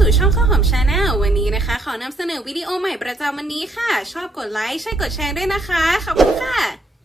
สู่ช่องข้าวหอมชาแนลวันนี้นะคะขอนำเสนอวิดีโอใหม่ประจำวันนี้ค่ะชอบกดไลค์ใช่กดแชร์ด้วยนะคะขอบคุณค่ะ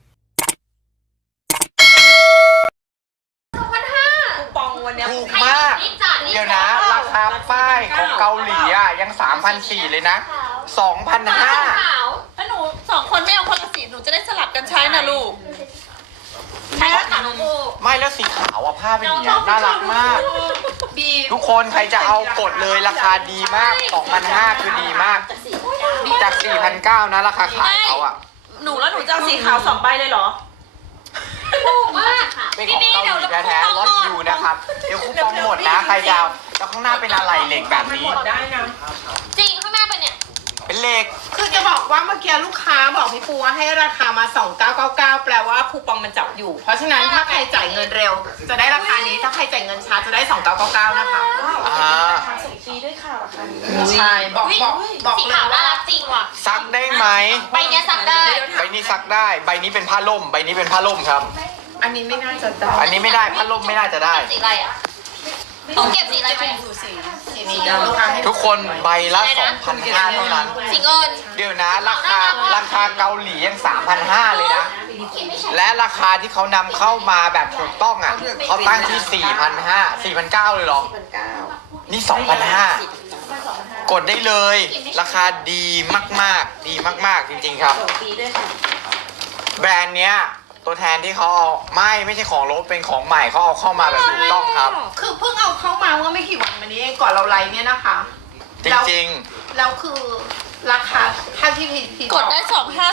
คูปองวันนี้ถูกมากเดี๋ยวนะราคาป้ายของเกาหลีอ่ะยัง 3,400 เลยนะ 2,500 ถ้าหนู2 คนไม่เอาคนละสีหนูจะได้สลับกันใช้นะลูกใช้แล้วค่ะลูกไม่แล้วสีขาวอ่ะผ้าเป็นอย่างนี้น่ารักมากบีทุกคนใครจะเอากดเลยราคาดีมาก 2,500 คือดีมากจาก 4,900 นะราคาขายเขาอ่ะหนูแล้วหนูจะเอาสีขาว2 ใบเลยเหรอถูกมากค่ะเป็นของเกาหลีแท้ๆรถอยู่นะครับเดี๋ยวคูปองหมดนะใครจะเอาแล้วข้างหน้าเป็นอะไรเหล็กแบบนี้ได้นะจริงข้างหน้าเป็นเนี่ยเป็นเหล็กคือจะบอกว่าเมื่อกี้ลูกค้าบอกพี่ปูว่าให้ราคามา 2999 แปลว่าคูปองมันจับอยู่ เพราะฉะนั้นถ้าใครจ่ายเงินเร็ว จะได้ราคานี้ ถ้าใครจ่ายเงินช้าจะได้ 2999 นะคะส่งฟรีด้วยค่ะใช่บอกอุ๊ยบอกสีเลขาวย น่าว่ารักจริงว่ะซักได้ไหมใบเนี้ยซักได้ใบนี้ซักได้ใบนี้เป็นผ้าล่มใบนี้เป็นผ้าล่มครับอันนี้ไม่น่าจะได้อันนี้ไม่ได้ผ้าล่มไม่น่าจะได้สีอะไรอ่ะต้องเก็บสีอะไรไปสีนี้ลูกค้าให้ทุกคนใบละ 2,500 เท่านั้นสีเงินเดี๋ยวนะราคาเกาหลียัง 3,500 เลยนะ และราคาที่เขานำเข้ามาแบบถูกต้องอ่ะเขาตั้งที่ 4,500 4,900 เลยเหรอ นี่ 2,500 กดได้เลย ราคาดีมากๆ ดีมากๆ จริงๆครับ แบรนด์เนี้ยตัวแทนที่เขาเอาไม่ใช่ของลบเป็นของใหม่เขาเอาเข้ามาแบบถูกต้องครับคือเพิ่งเอาเข้ามาเมื่อไม่กี่วันมานี้เองก่อนเราไลฟ์เนี่ยนะคะจริงแล้วคือราคาถ้าที่พี่กดได้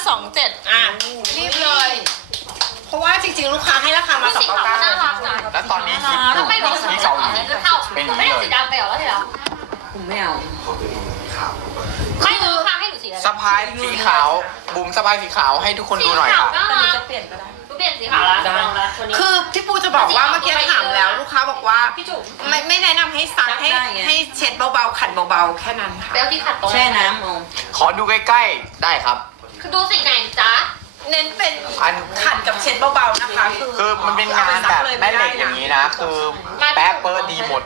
2527 รีบเลย เพราะว่าจริงๆ ลูกค้าให้ราคามาสีขาวน่ารักนะๆ แล้วตอนนี้ฮิตอแล้วยู่ไม่บอกสีที่ขาวเกาหลีเท่าเป็นอย่างไม่นี้ได้เลยสีดำไปเหรอวะเหรอผมไม่เอาไม่คือข้างให้หนูสีอะไรสะพายสีขาวบุ๋มสะพายสีขาวให้ทุกคนดูหน่อยสีขาค่ะวน่าแต่หนูรักจะเปลี่ยนก็ได้ดูเปลี่ยนสีขาวละลองละวันนี้คือพี่ปูจะบอกว่าเมื่อกี้ถามแล้วลูกค้าบอกว่าพี่จุ๋มไม่แนะนำให้ซักให้ได้ไงให้เช็ดเบาๆขัดเบาๆแค่นั้นค่ะแล้วที่ขัดตรงแช่น้ำเอาขอดูใกล้ๆ ได้ครับคือดูสีไหนจ๊ะเน้นเป็นอันขัดกับเช็ดเบาๆนะคะคือมันเป็นงานแบบแม่เหล็กอย่างนี้นะ คือแป๊บเปิดดีหมด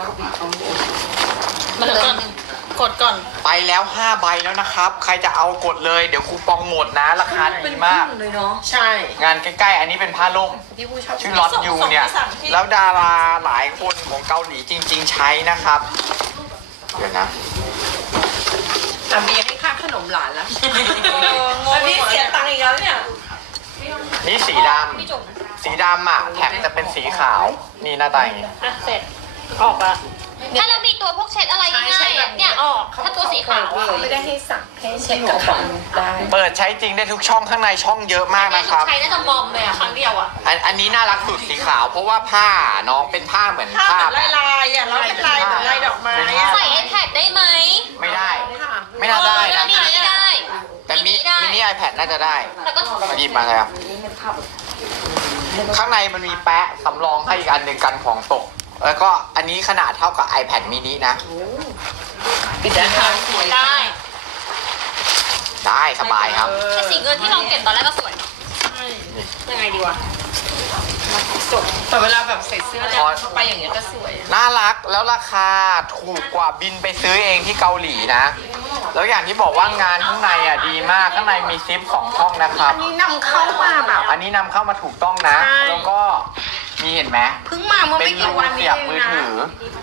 มันเหลือกดก่อนไปแล้ว 5 ใบแล้วนะครับ ใครจะเอากดเลย เดี๋ยวคูปองหมดนะ ราคาดีมากเลยเนาะใช่งานใกล้ๆ อันนี้เป็นผ้าล่มพี่ปูชอบชื่อล็อตยูเนี่ยส่งไปสั่งที่แล้วดาราหลายคนของเกาหลีจริง ๆ ใช้นะครับ เดี๋ยวนะเบียร์ให้ค่าขนมหลานแล้วแล้วพี่เสียตังค์อีกแล้วเนี่ยนี่สีดพี่จุ๋มำสีดำอ่ะแถมจะเป็นสีขาว นี่หน้าตาอย่างนี้อ่ะเสร็จออกละถ้าเรามีตัวพวกเช็ดอะไรง่ายๆเนี่ยออกถ้าตัวสีขาวอะเขาไม่ได้ให้สักให้เช็ดกับขัดได้เปิดใช้จริงได้ทุกช่องข้างในช่องเยอะมากนะครับใช้น่าจะมอมเลยอ่ะครั้งเดียวอ่ะอันนี้น่ารักสุดสีขาว เพราะว่าผ้าน้องเป็นผ้าเหมือนถ้าผ้าเหมือนลายอ่ะแล้วเป็นลายเหมือนลายดอกไม้อะใส่ iPad ได้ไหมไม่ได้ค่ะไม่น่าได้นะมินิได้แต่มิได้มินิ iPad น่าจะได้แล้วก็มาหยิบมาเลยครับ ข้างในมันมีแปะสำรองให้อีกอันหนึ่งกันของตก แล้วก็อันนี้ขนาดเท่ากับ iPad mini นะปิดได้ค่ะได้ได้สบายครับแต่สีเงินที่เราเก็บตอนแรกก็สวยยังไงดีวะแต่เวลาแบบใส่เสื้อเนี่ยเข้าไปอย่างเงี้ยก็สวยน่ารักแล้วราคาถูกกว่าบินไปซื้อเองที่เกาหลีนะ แล้วอย่างที่บอกว่างานข้างในอ่ะดีมาก ข้างในมีซิป2 ช่องนะครับอันนี้นำเข้ามาแบบอันนี้นำเข้ามาถูกต้องนะใช่แล้วก็มีเห็นไหมเพิ่งมาเมื่อเป็นไม่กี่รูวันเสีนี้ยบเองมือนะถือ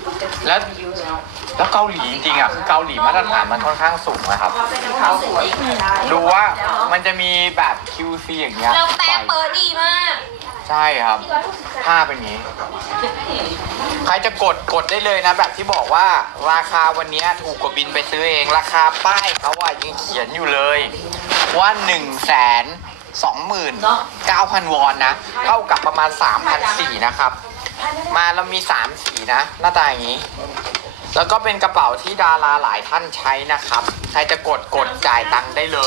แล้วเกาหลีจริงๆอ่ะคือเกาหลีมาตรฐานมันค่อนข้างสูงนะครับ ดูว่ามันจะมีแบบ QC อย่างเงี้ยแล้วแป๊บเปิดดีมากใช่ครับผ้าเป็นอย่างนี้ ใครจะกดได้เลยนะ แบบที่บอกว่าราคาวันนี้ถูกกว่าบินไปซื้อเอง ราคาป้ายเขาอ่ะยังเขียนอยู่เลยว่า129,000 วอนนะ เท่ากับประมาณ 3,400 นะครับ มาเรามี 3 สีนะ หน้าตาอย่างนี้ แล้วก็เป็นกระเป๋าที่ดาราหลายท่านใช้นะครับ ใครจะกดจ่ายตังค์ได้เลย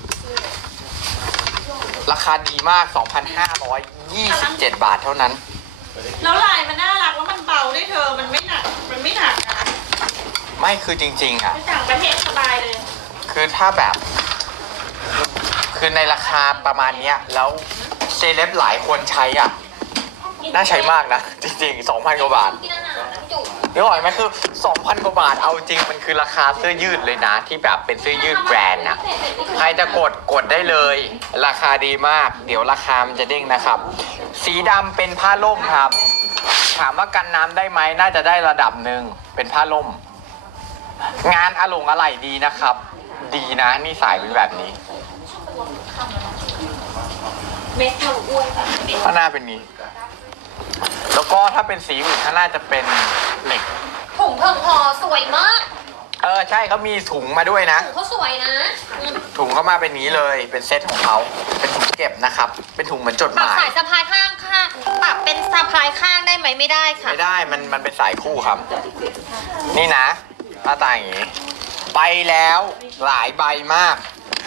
ราคาดีมาก 2,527 บาทเท่านั้นแล้วลายมันน่ารักแล้วมันเบาด้วยเธอ มันไม่หนักนะไม่คือจริงๆอ่ะไปต่างประเทศสบายเลยคือถ้าแบบ คือในราคาประมาณเนี้ย แล้วเซเลบหลายคนใช้อ่ะ น่าใช้มากนะ จริงๆ 2,000 กว่าบาทกินอาหารนะพี่จุ๋มนึกออกไหมคือ 2,000 กว่าบาทเอาจริงมันคือราคาเสื้อยืดเลยนะ ที่แบบเป็นเสื้อยืดแบรนด์นะใครจะกดได้เลย ราคาดีมาก เดี๋ยวราคามันจะเด้งนะครับ สีดำเป็นผ้าล่มครับ ถามว่ากันน้ำได้ไหมน่าจะได้ระดับหนึ่งเป็นผ้าล่ม งานอะไรดีนะครับ ดีนะนี่สายเป็นแบบนี้เม็ดเราอ้วนข้างหน้าเป็นนี้ แล้วก็ถ้าเป็นสีอื่นข้างหน้าจะเป็นเหล็กถุงเพิงพอสวยมากใช่เขามีถุงมาด้วยนะถุงเขาสวยนะถุงเข้ามาเป็นนี้เลย เป็นเซตของเขา เป็นถุงเก็บนะครับ เป็นถุงเหมือนจดหปรับมายสายสะพายข้างค่ะปรับเป็นสะพายข้างได้ไหมไม่ได้ค่ะไม่ได้ มันเป็นสายคู่ครับ นี่นะหน้าตาอย่างนี้ ไปแล้วหลายใบมาก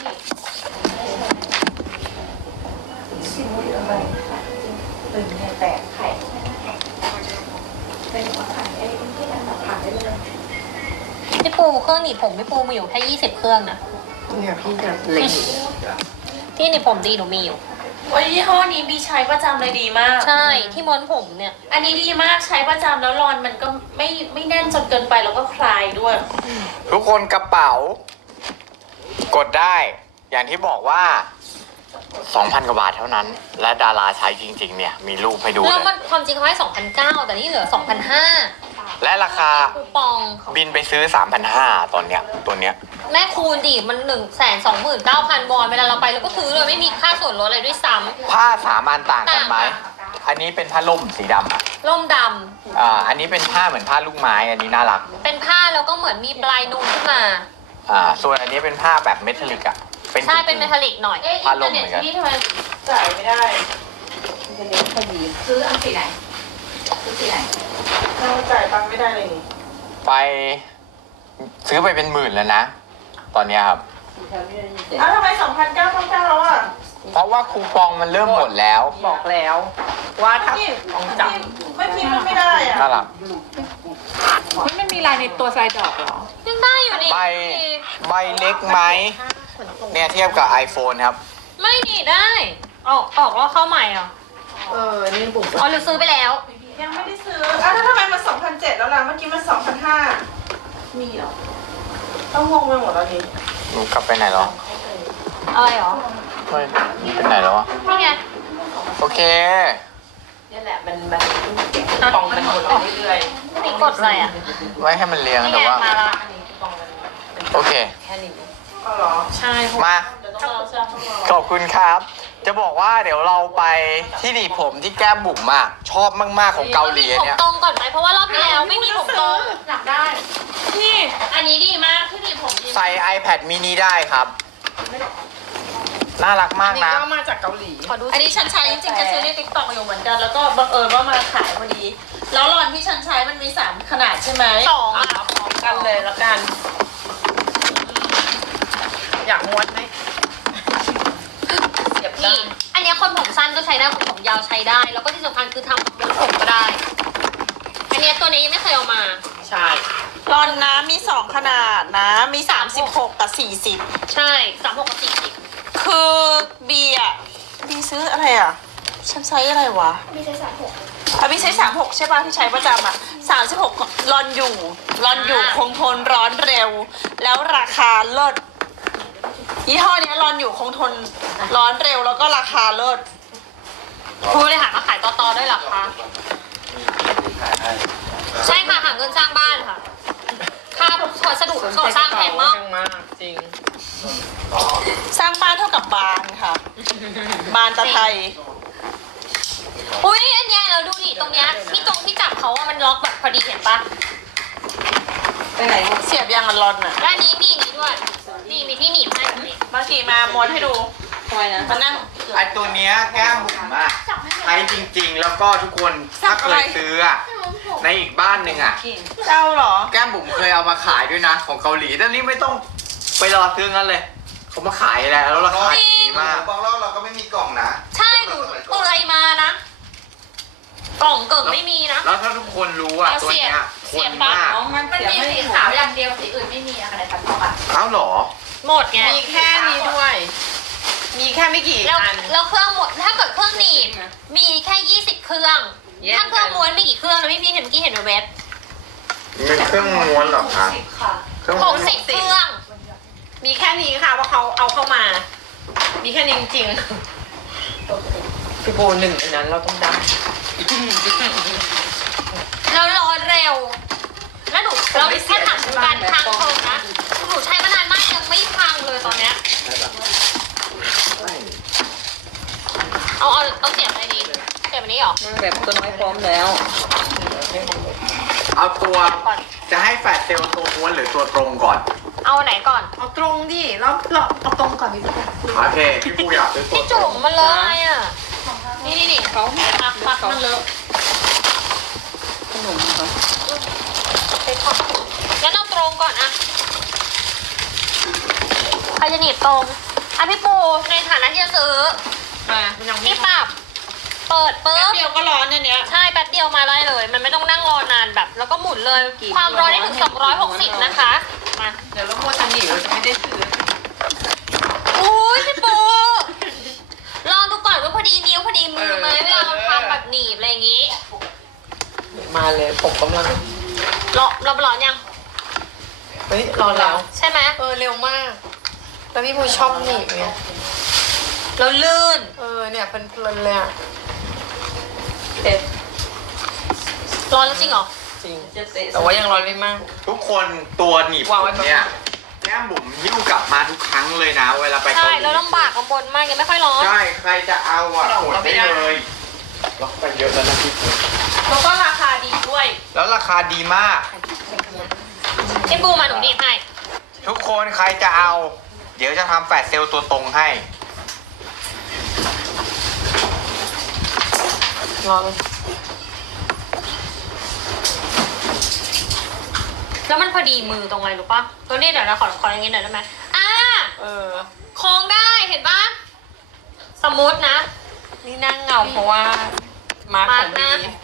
พี่ปูเครื่องหนีบผมพี่ปูมีอยู่แค่20เครื่องนะเนี่ยพี่จะเล็งที่หนีบผมดีหนูมีอยู่โอ้ยยี่ห้อนี้บีใช้ประจำเลยดีมากใช่ที่ม้วนผมเนี่ยอันนี้ดีมากใช้ประจำแล้วรอนมันก็ไม่แน่นจนเกินไปแล้วก็คลายด้วยทุกคนกระเป๋า กดได้ อย่างที่บอกว่า 2,000 กว่าบาทเท่านั้น และดาราใช้จริง ๆ เนี่ย มีรูปให้ดูเลแล้วยมันความจริงเขาให้2,900แต่นี่เหลือ2,500 และราคาคูปองบินไปซื้อ 3,500 ตอนเนี้ย ตัวเนี้ยแม่คูณดิมัน129,000 วอนเวลาเราไปเราก็ซื้อเลยไม่มีค่าส่วนลดอะไรด้วยซ้ผ้าสามอันต่างกันไหมต่างอันนี้เป็นผ้าล่มสีดำอ่ะำร่มดอันนี้เป็นผ้าเหมือนผ้าลูกไม้ อันนี้น่ารักำเป็นผ้าแล้วก็เหมือนมีปลายนูนขึ้นมาส่วนอันนี้เป็นผ้าแบบเมทัลลิกอ่ะใช่เป็นเมทัลลิกหน่อยเอ๊ะอินเทอร์เน็ตที่นี่ทำไมจ่ายไม่ได้ซื้ออันสีไหนซื้อสีไหนเราจ่ายตังค์ไม่ได้เลยนี่ไปซื้อไปเป็นหมื่นแล้วนะ ตอนเนี้ยครับอ้าวทำไม2,999แล้วอ่ะเพราะว่าคูปองมันเริ่มหมดแล้วบอกแล้วว่าถ้าต้องจับเมื่อกี้มันไม่ได้อ่ะน่ารักนี่มันมีลายในตัวทรายดอกเหรอยังได้อยู่นี่ใบเล็กไหม เนี่ยเทียบกับ iPhone ครับไม่นี่ได้ออกแล้วเข้าใหม่เหรอนี่บุ๋มอ๋อหรือซื้อไปแล้วยังไม่ได้ซื้ออ้าวแล้วทำไมมัน2,700แล้วล่ะ เมื่อกี้มัน2,500มีเหรอ ต้องงงไปหมดแล้วนี่หนูกลับไปไหนแล้วอะไรเหรอเฮ้ยไปไหนแล้ววะนี่ไงโอเคนี่แหละมันปองมันหมดไปเรื่อยนี่กดอะไรอ่ะไว้ให้มันเรียงนี่แต่ไงว่ามาละโอเคๆแค่นี้ก็เหรอใช่เพราะมาเดี๋ยวต้องรอเสื้อต้องรอขอบคุณครับ จะบอกว่าเดี๋ยวเราไปที่หนีบผมที่แก้มบุ๋มอ่ะ ชอบมากๆของเกาหลีผมเนี่ยตรงก่อนไหมเพราะว่ารอบที่แล้วไม่มีผมตรงอยากได้นี่ อันนี้ดีมากที่ดีผมดีใส่ iPad mini ได้ครับ น่ารักมากนี่นะก็มาจากเกาหลีขอดูอันนี้ฉันใช้จริงๆฉันซื้อในติ๊กต็อกอยู่เหมือนกัน แล้วก็บังเอิญว่ามาขายพอดี แล้วรอนที่ฉันใช้มันมี3ขนาดใช่ไหมสองอ่ะพร้อมกันเลยแล้วกัน อยากม้วนไหมเสียบได้นี่อันเนี้ยคนผมสั้นก็ใช้ได้คนผมยาวใช้ได้ แล้วก็ที่สำคัญคือทำเป็นผมก็ได้ อันเนี้ยตัวนี้ยังไม่เคยเอามาใช่รอนนะมี2ขนาดนะ มี36กับ40 ใช่36กับ40 คือบีอ่ะบีซื้ออะไรอ่ะ ฉันใช้อะไรวะบีใช้36ใช่ป่ะที่ใช้ประจำอ่ะ36รอนอยู่คงทนร้อนเร็ว แล้วราคาเลิศยี่ห้อเนี้ยรอนอยู่คงทนร้อนเร็วแล้วก็ราคาเลิศครูเลยหามาขายต่อๆด้วยเหรอคะใช่ค่ะหาเงินสร้างบ้านค่ะ ค่าวัสดุก่อสร้างแพงมากมากจริงสร้างบ้านเท่ากับบานค่ะ บานตะไทยอุ้ยอันเนี้ยเราดูดิตรงเนี้ยที่จับเขาอะมันล็อกแบบพอดีเห็นปะไปไหนเสียบยางอันรอนอ่ะด้านนี้มีอย่างนี้ด้วยนี่มีที่หนีบให้ตรงนี้บางทีมาม้วนให้ดูมานั่งไอตัวเนี้ยแก้มบุ๋มอะใช้จริงๆ แล้วก็ทุกคนถ้าเคยซื้ออะในอีกบ้านหนึ่งอะเจ้าเหรอแก้มบุ๋มเคยเอามาขายด้วยนะ ของเกาหลีแต่นี้ไม่ต้องไปรอซื้องั้นเลย เขามาขายแล้วราคาดีมากบางรอบเราก็ไม่มีกล่องนะใช่หนูเปิดอะไรมานะ กล่องเกิดไม่มีนะแล้วถ้าทุกคนรู้อะตัวเนี้ยคนมากมันมีสีขาวอย่างเดียวสีอื่นไม่มีอะไรทั้งนั้นเอ้าเหรอหมดไงมีแค่นี้ด้วย มีแค่ไม่กี่แล้วอันแล้วเครื่องหมดถ้าเกิดเครื่องหนีบมีแค่20เครื่องแยกกันถ้าเครื่องม้วนมีกี่เครื่องนะพี่เห็นเมื่อกี้เห็นเว็บเป็นเครื่องม้วนเหรอคะเครื่องม้วน 60 เครื่องมีแค่นี้ค่ะว่าเขาเอาเข้ามา มีแค่นี้จริงๆพี่โบหนึ่งอันนั้นเราต้องได้แล้วร้อนเร็ว แล้วหนูเราแค่ถามถึงการพังเพิ่มนะ หนูใช้มานานมากยังไม่พังเลยตอนเนี้ย เอาเสียบอะไรดีเสียบอันนี้เหรอแบบตัวน้อยพร้อมแล้วเอาตัวก่อนจะให้แฟลชเซลล์ตัวม้วนหรือตัวตรงก่อนเอาอันไหนก่อนเอาตรงดิแล้วเราเอาตรงก่อนพี่โบโอเค พี่ปูอยากซื้อตัวพี่ตรจุ๋งมมันเลอะอ่ะ นี่เขาพักมันเลอะขนมค่ะงั้นเอาตรงก่อนอะใครจะหนีบตรงอ่ะพี่ปูในฐานะที่จะซื้อมายังไม่พี่ปรับเปิดแป๊ปุ๊บบ เดียวก็ร้อนเนี่ยใช่แป๊บเดียวมาได้เลย มันไม่ต้องนั่งรอนานแบบ แล้วก็หมุนเลย ความร้อนได้ถึง 260 นะคะ มาเดี๋ยวเราโมจะหนีเราจะไม่ได้ซื้ออุ้ยพี่ปูลองดูก่อนว่าพอดีนิ้วพอดีมือไหมเวลาเราทำแบบหนีบอะไรอย่างงี้มาเลยผมกำลังเราร้อนยังเฮ้ยร้อนแล้วใช่ไหมเร็วมาก แล้วพี่โบชอบหนีบไงเราลื่นเนี่ยเพลินๆเลยอ่ะร้อนแล้วจริงเหรอจริงแต่ว่ายังร้อนไม่มากทุกคนตัวหนีบวางไว้ผมเนี่ยแก้มบุ๋มหิ้วกลับมาทุกครั้งเลยนะ เวลาไปเกาใช่หลีแล้วลำบากกับบนมากยังไม่ค่อยร้อนใช่ ใครจะเอาอ่ะเรากดเราไม่ได้ได้เลยล็อกไปเยอะแล้วนะพี่แล้วก็ราคาดีด้วยแล้วราคาดีมากพี่ปูมาหนูดีบให้ทุกคนใครจะเอา เดี๋ยวจะทำแฟลชเซลล์ตัวตรงให้ร้อนแล้วมันพอดีมือตรงอะไรรู้ปะตัวนี้เดี๋ยวเราขออย่างงี้หน่อยได้ไหมโค้งได้เห็นปะสมมตินะนี่นั่งเงาเพราะว่ามาร์คของมาร์คดีนะ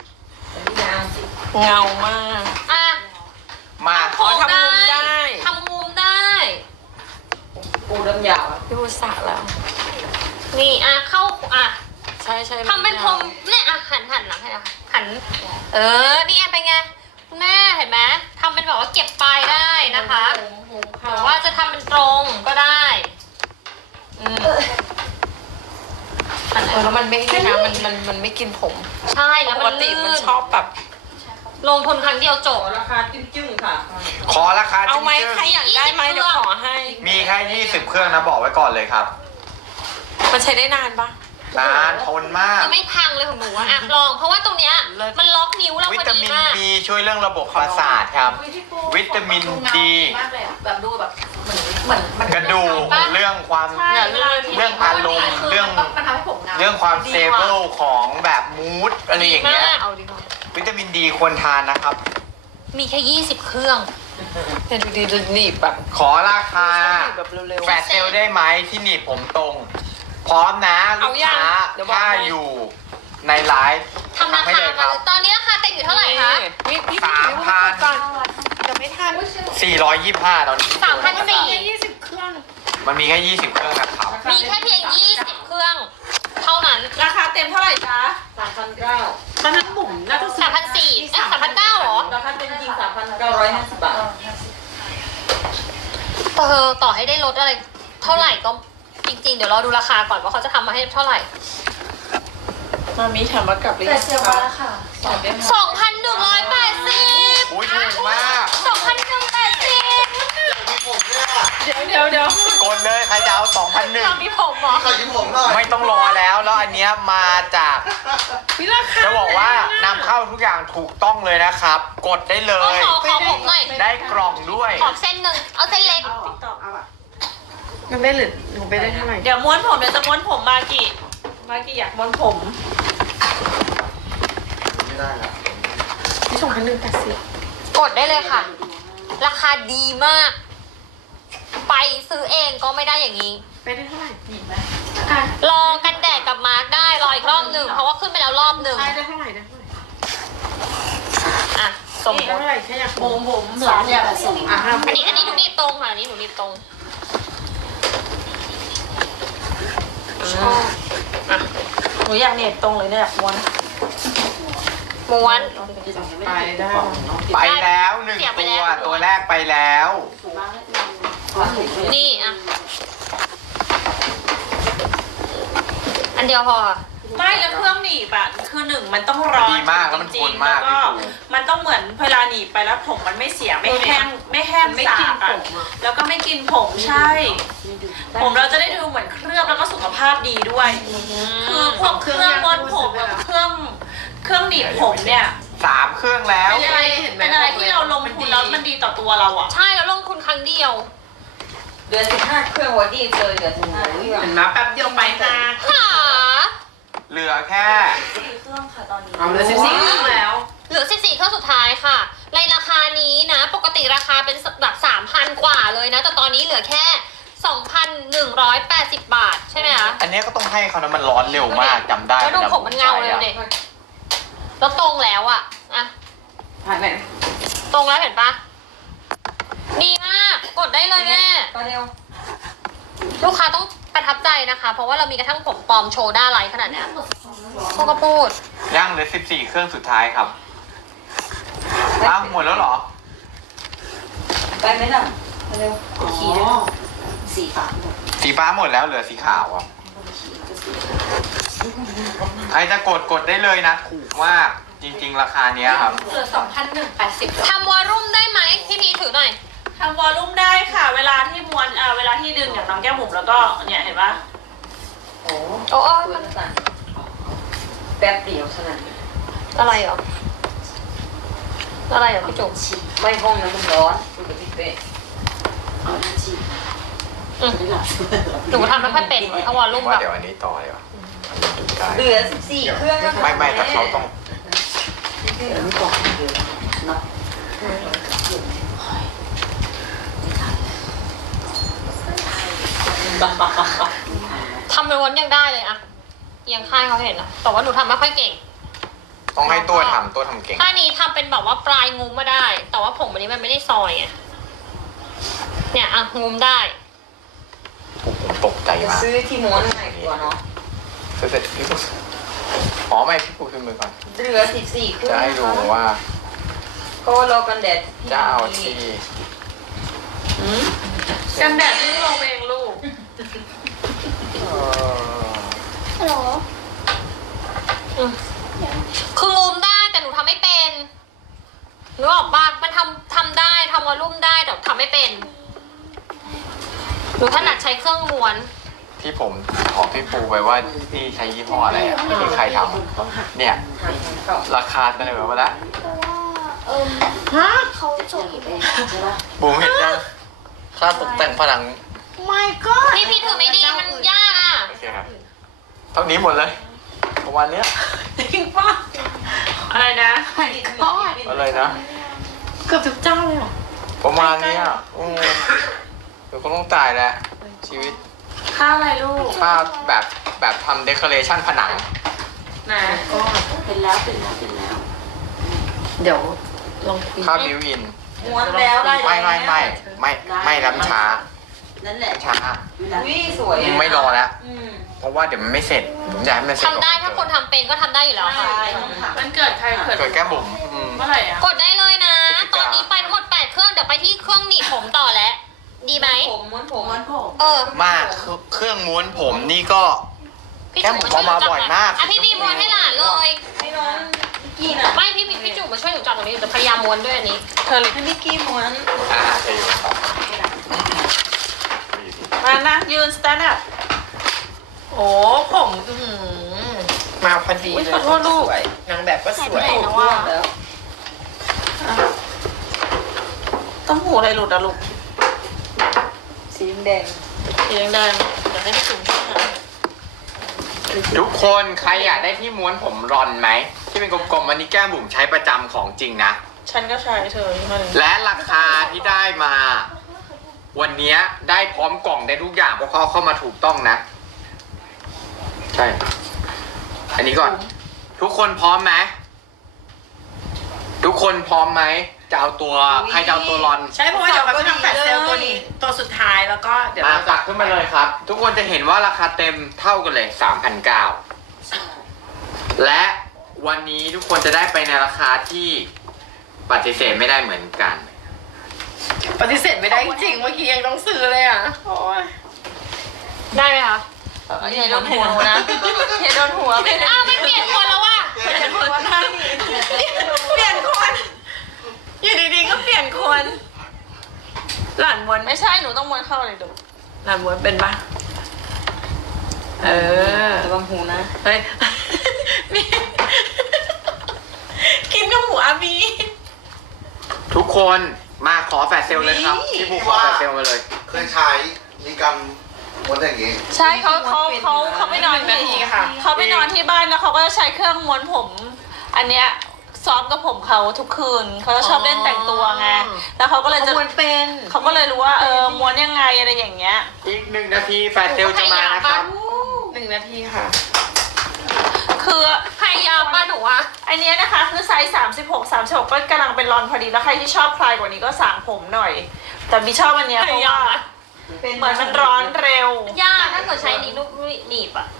เงามากอ่ะมาโค้งทำมุมได้ทำมุมได้ปูเริ่มยาวพี่โบสระแล้วนี่อ่ะเข้าอ่ะใช่ใช่ทำเป็นพรมเนี่ยอ่ะหันหลังให้นะคะหันนี่เป็นไงคุณแม่เห็นไหมทำเป็นแบบว่าเก็บปลายได้นะคะหรือว่าจะทำเป็นตรงก็ได้หันไหนแล้วมันไม่นี่นะมันไม่กินผมใช่แล้วปมักนติลื่มันนชอบแบบลงทุนครั้งเดียวจบราคาจึ้งๆค่ะขอราคาเอาไหมจึ้งๆใครอยากได้ไหม 20 เดี๋ยวขอให้มีแค่20 เครื่องนะบอกไว้ก่อนเลยครับมันใช้ได้นานปะนานทนมากยังไม่พังเลยของหนูอะลองเพราะว่าตรงเนี้ยเลิศมันล็อกนิ้วเราวิพอตาดีมินมากดีช่วยเรื่องระบบประสาทครับ วิตามินดีมากเลยอะแบบดูแบบเหมือนมันกระดูกเรื่องความเนี่ยเรื่องเรื่องอารมณ์เรื่องมันทำให้ผมเงาเรื่องความสเตเบิลของแบบมูดอะไรอย่างเงี้ยดีมากเอาดีกว่าวิตามินดีควรทานนะครับมีแค่20 เครื่องเนี่ยดูดีดูหนีบแบบขอราคาหนีบแบบเร็วแฟลชเซลลได้ไหมที่หนีบผมตรง พร้อมนะลูเอากยังค้าเดี๋ยวบอกถ้าให้อยู่ในไลฟ์ทำราให้คาเลยคมารับเลยตอนนี้ราคาเต็มอยู่เท่าไหร่คะนี่พี่ 3,000 ก่อนจะไม่ทัน 425 ตอนนี้ 3,400 20 เครื่องมันมีแค่ 20 เครื่องนะครับมีแค่เพียง 20 เครื่อง เท่านั้นราคาเต็มเท่าไหร่จ๊ะ 3,900 ตอนนั้นบุ๋มน่าจะ 3,400 3,900เหรอราคาเต็มจริง3,950 บาทต่อให้ได้ลดอะไร เท่าไหร่ก็จริงๆ เดี๋ยวรอดูราคาก่อนว่าเขาจะทำมาให้เท่าไหร่มามีถามมากลับเลยแต่เสียว่าราคา 2,180 อุ้ยถูกมาก 2,180 เดี๋ยวกดเลยใครจะเอาเรา 2,001 มีผมเหรอไม่ต้องรอแล้ว แล้วอันเนี้ยมาจากวิราคาจะบอกว่านำเข้าทุกอย่างถูกต้องเลยนะครับ กดได้เลขอย ผมหน่อยได้กล่องด้วยขอเส้นหนึ่ง เอาเส้นเล็กมันไม่หรือหนูไปได้เท่าไหร่เดี๋ยวม้วนผมเดี๋ยวจะม้วนผมมากี่อยากม้วนผมนี่2,180 กดได้เลยค่ะ ราคาดีมาก ไปซื้อเองก็ไม่ได้อย่างนี้ไปได้เท่าไหร่รอกันแดดกับมาร์กได้ รออีกรอบหนึ่ง เพราะว่าขึ้นไปแล้วรอบหนึ่งได้เท่าไหร่อ่ะ สมมได้ติเท่าไหร่แค่อยากผมสามอย่างส่งอันนี้หนูหนีบตรงค่ะ อันนี้หนูหนีบตรงหนูอยากเน็ตตรงเลยเนี่ยอยากม้วนม้วนไปได้ไปแล้วหนึ่งเสียไปตัแล้ว วตัวแรกไปแล้วนี่อ่ะ อันเดียวพอไม่แล้วเครื่องหนีบอะคือหนึ่งมันต้องร้อนดีมากแล้วมันจริทงนๆมากแล้วก็พี่ปูมันต้องเหมือนเวลาหนีบไปแล้วผมมันไม่เสียไม่แห้งไม่สากินบอะผมอะแล้วก็ไม่กินผมใช่ ผมเราจะได้ดูเหมือนเคลือบแล้วก็สุขภาพดีด้วย คือพวกเครื่องม้วนผมกับเครื่องหนีบผมเนี่ย 3 เครื่องแล้วเป็นอะไรเห็นไหมเป็นอะไรที่เราลงทุนแล้วมันดีต่อตัวเราอะใช่แล้วลงทุนครั้งเดียวเดือน15เครื่องวอดี้เลยเดือน15เครื่องเห็นไหมแป๊บเดียวไปนะหาเหลือแค่ 4 เครื่องค่ะตอนนี้เอาเหลือ14เครื่องแล้วเหลือ14เครื่องสุดท้ายค่ะ ในราคานี้นะ ปกติราคาเป็นแบบ 3,000 กว่าเลยนะ แต่ตอนนี้เหลือแค่ 2,180 บาท ใช่ไหมคะอันนี้ก็ต้องให้เขานะมันร้อนเร็วมากจำได้แล้วดูผมมันเงาเลยเนี่ยแล้วตรงแล้วอะอะถ่ายไหนตรงแล้วเห็นปะดีมาก กดได้เลยแม่ไปเร็วลูกค้าต้องประทับใจนะคะ เพราะว่าเรามีกระทั่งผมปลอมโชว์หน้าไลฟ์ขนาดเนี้ยพวกก็พูดย่างเหลือ14 เครื่องสุดท้ายครับอ้าวหมดแล้วเหรอไปไหมล่ะไปเร็วขี่ด้วยสีฟ้าหมดสีฟ้าหมดแล้วเหลือสีขาวอ่ะใครจะกดได้เลยนะ ถูกมากจริง ๆ ราคาเนี้ยครับเหลือ2,180 ทำวอลลุ่มได้ไหมพี่พีถือหน่อยทำวอลลุ่มได้ค่ะ เวลาที่ม้วนเวลาที่ดึงอย่างน้องแก้มบุ๋มแล้วก็เนี่ยเห็นปะโอ้โอ้ยมันสั่นแป๊บเดียวเท่านั้นอะไรเหรอ อะไรเหรอพี่จุ๋มไม่ห้องนั้นมันร้อนคุยกับพี่เป้เอาหน้าฉีดหนูทำไม่ค่อยเป็นทำวอลลุ่มว่าแบบเดี๋ยวอันนี้ต่อเดี๋ยวาได้เหลือ14เครื่องแล้วค่ะไม่แต่เขาต้องเดี๋ยวไม่บอกเดี๋ยวนับทำเป็นวนยังได้เลยอะยังค่ายเขาเห็นนะแต่ว่าหนูทำไม่ค่อยเก่งต้องให้ตัวทำเก่งท่านี้ทำเป็นแบบว่าปลายงุ้มมาได้ แต่ว่าผมอันนี้มันไม่ได้ซอยไงเนี่ยอะงุ้มได้ผมตกใจมากซื้อที่ม้วนง่ายกว่าเนาะเสร็จพี่ปุ๊อ๋อไม่พี่ปุ๊ขึ้นมือก่อนเหลือ14เครื่องจะให้ดูว่าก็รอกันแดดเจ้าที่กันแดดที่ลงเองลูกคืองุ้มได้แต่หนูทำไม่เป็นนึกออกปะมันทำได้ทำวอลลุ่มได้แต่ทำไม่เป็นหนูถนัดใช้เครื่องม้วนที่ผมขอพี่ปูไปว่าพี่ใช้ยี่ห้ออะไรอ่ะที่ใครทำเนี่ย ราคาเท่าไหร่วะละเขาส่งอีเมลใช่ปะบูมเห็นยังค่าตกแต่งผนังพี่พีถือไม่ดีมันยากอ่ะโอเคครับเท่านี้หมดเลยประมาณเนี้ยอะไรนะอะไรนะเกือบทุกเจ้าเลยเหรอประมาณเนี้ยเดี๋ยวก็ต้องจ่ายแหละชีวิตค่าอะไรลูกค่าแบบทำเดคอเรชันผนังนะเป็นแล้วเดี๋ยวลองคุยค่าบิวอินม้วนแล้วได้ไม่รับช้านั่นแหละช้าอุ้ยสวยไม่รอแล้วอืมเพราะว่าเดี๋ยวมันไม่เสร็จ ผมอยากให้มันเสร็จทำได้ถ้าคนทำเป็นก็ทำได้อยู่แล้วค่ะมันเกิดใครเกิดเกิดแก้มบุ๋มเมื่อไหร่อ่ะกดได้เลยนะ ตอนนี้ไปทั้งหมด8เครื่องเดี๋ยวไปที่เครื่องหนีบผมต่อแล้ว ดีไหมผมม้วนผมเออมากเครื่องม้วนผมนี่ก็พี่แค่จุ๋ผม มมาช่วยหนูเอามาจับบ่อยหน่มากอ่ะพี่บีม้วนให้หลานเลยให้น้องนิกกี้น่ะไม่พี่จุ๋มมาช่วยหนูจับตรงนี้เดี๋ยวพยายามม้วนด้วยอันนี้เธอเลยให้นิกกี้ม้วนจะอยู่ต่อมานะยืนสแตนด์อัพโอ้ผมมาพอดีอุ๊ยเลยขอโทษลูกสวยนางแบบก็สวยไหนนะว่าแล้วต้องหูอะไรหลุดอะลูกสีแดงสีแดงๆเดี๋ยวให้พี่จุ๋มช่วยหาทุกคนใครอยากได้ที่ม้วนผมรอนไหม ที่เป็นกลมๆวันนี้แก้มบุ๋มใช้ประจำของจริงนะฉันก็ใช้เธอมาเลยและราคาที่ได้มา วันนี้ได้พร้อมกล่องได้ทุกอย่างเพราะเขาเข้ามาถูกต้องนะ ใช่ อันนี้ก่อน ทุกคนพร้อมไหมทุกคนพร้อมไหมจะเอาตัวใครจะเอาตัวรอนใช่เพราะว่าเดี๋ยวเราจะทำแฟลชเซลล์ตัวนี้ตัวสุดท้ายแล้วก็เดี๋ยวมาเราจะปักขึ้นมาเลยครับ ทุกคนจะเห็นว่าราคาเต็มเท่ากันเลย 3,900 และวันนี้ทุกคนจะได้ไปในราคาที่ปฏิเสธไม่ได้เหมือนกันปฏิเสธไม่ได้จริงๆเมื่อกี้ยังต้องซื้อเลยอ่ะโอ้ยได้ไหมคะเทโดนหัวนะเทโดนหัวไม่ได้อ้าวไม่เปลี่ยนคนแล้วว่ะเปลี่ยนคนนั่งเปลี่ยนคนอยู่ดีๆก็เปลี่ยนคนหลานม้วนไม่ใช่หนูต้องม้วนเข้าเลยดูหลานม้วนเป็นปะระวังหูนะเฮ้ยนี่กินกับหมูอาบีทุกคนมาขอแฟลชเซลเลยครับนี่พี่บูขอแฟลชเซลมาเลยเคยใช้มีการม้วนอย่างนี้ใช่เขาไปนอนนาทีค่ะเขาไปนอนที่บ้านแล้วเขาก็จะใช้เครื่องม้วนผม อันเนี้ยซ้อมกับผมเขาทุกคืนเขาจะชอบเล่นแต่งตัวไงแล้วเขาก็เลยจะม้วนเป็นเขาก็เลยรู้ว่าม้วนยังไงอะไรอย่างเงี้ยอีก1 นาทีแฟลชเซลจะมานะครับ 1 นาทีค่ะคือพยายามป้าหนูอะอันเนี้ยนะคะคือไซส์36ก็กำลังเป็นรอนพอดีแล้วใครที่ชอบคลายกว่านี้ก็สางผมหน่อย แต่บีชอบอันเนี้ยเพราะว่าเหมือนมันร้อนเร็วยากถ้าเกิดใช้นี้ลูกหนีบอะ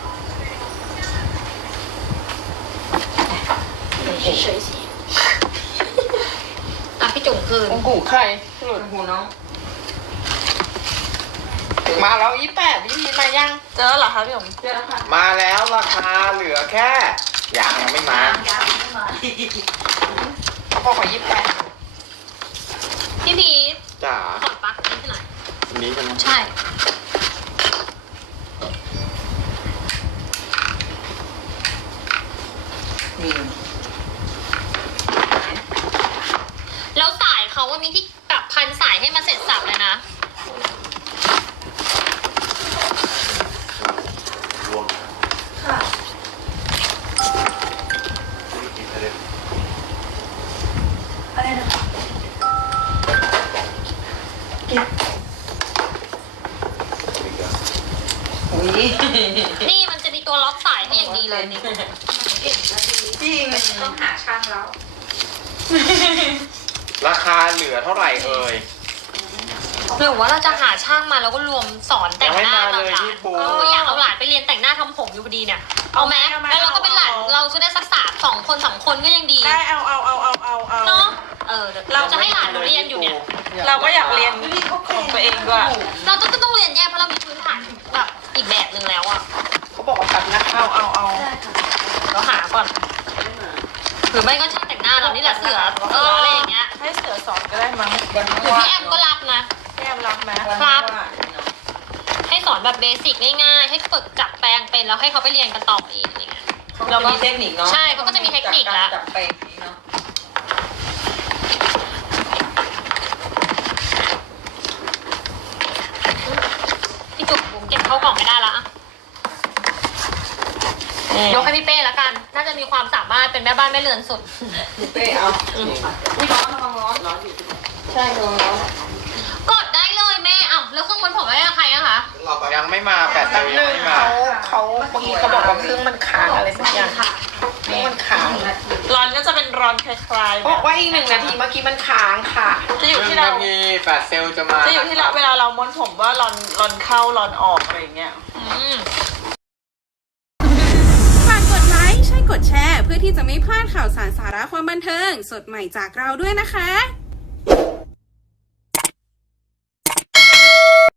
อ่ะพี่จุ๋มคืนองกูใครหลุดหูน้องมาแล้ว28พี่พีชมายังเจอแล้วเหรอคะพี่ผมเจอแล้วค่ะมาแล้วราคาเหลือแค่ยังไม่มาบอกว่า28 พี่พีทจ๋าถอดปลั๊กนี้ให้หน่อยอันนี้ใช่ไหมใช่นี่แล้วสายเขาว่ามีที่แบบพันสายให้มาเสร็จสับเลยนะค่ะ อะไรนะอุ้ยนี่มันจะมีตัวล็อกสายให้อย่างดีเลยนี่จริงต้องหาช่างแล้วราคาเหลือเท่าไหร่เอ่ยหรือว่าเราจะหาช่างมาแล้วก็รวมสอนแต่งหน้ายังไม่มาเราเลยหลาพี่นปูก็อยากเอาหลานไปเรียนแต่งหน้าทำผมอยู่พอดีเนี่ย เอาไหมแล้วเราก็เป็นหลานเราจะได้สัก2 คน3 คนก็ยังดีได้เอาเนาะเราจะให้หลานหนูเรียนอยู่เนี่ยเราก็อยากเรียนของตัวเองด้วยเราต้องเรียนแยกเพราะเรามีพื้นฐานแบบอีกแบบหนึ่งแล้วอะเขาบอกว่าตัดหน้าเอาเราหาก่อนหรือไม่ก็ช่างแต่งหน้าเรานี่แหละเสืออะไรอย่างเงี้ยให้เสือสอนก็ได้มั้งหรือพี่แอมก็รับนะแก้มรับไหมครับ ให้สอนแบบเบสิกง่ายๆ ให้ฝึกจับแปรงเป็นแล้วให้เขาไปเรียนกันต่อเองอะไรเงี้ยเรามีเทคนิคเนาะใช่เขาก็จะมีเทคนิคแล้วจับไปนี้เนาะพี่จุ๊บเก็บเข้ากล่องไม่ได้ละอะยกให้พี่เป้ละกัน น่าจะมีความสามารถเป็นแม่บ้านแม่เรือนสุดเป้เอาอุ้ยร้อนระวังร้อนร้อนอยู่ใช่ระวังร้อนกดได้เลยแม่อ้าวแล้วเครื่องบนผมไม่ได้กับใครอะคะเราไปยังไม่มาแฟลชเซแป๊ลบยันึงงไม่มาเขาเมื่อกี้เขาบอกว่าเครื่องมันค้างอะไรสักอย่างเครื่องมันค้างรอนก็จะเป็นรอนคล้ายๆเขาบอกว่าอีก1 นาทีเมื่อกี้มันค้างค่ะจะอยู่ 1 ที่เรานาทีแฟลชเซลจะมาจะอยู่ที่เราเวลาเราม้วนผมว่ารอนเข้ารอนออกอะไรอย่างเงี้ยฝากกดไลค์ใช่กดแชร์เพื่อที่จะไม่พลาดข่าวสารสาระความบันเทิง สดใหม่จากเราด้วยนะคะ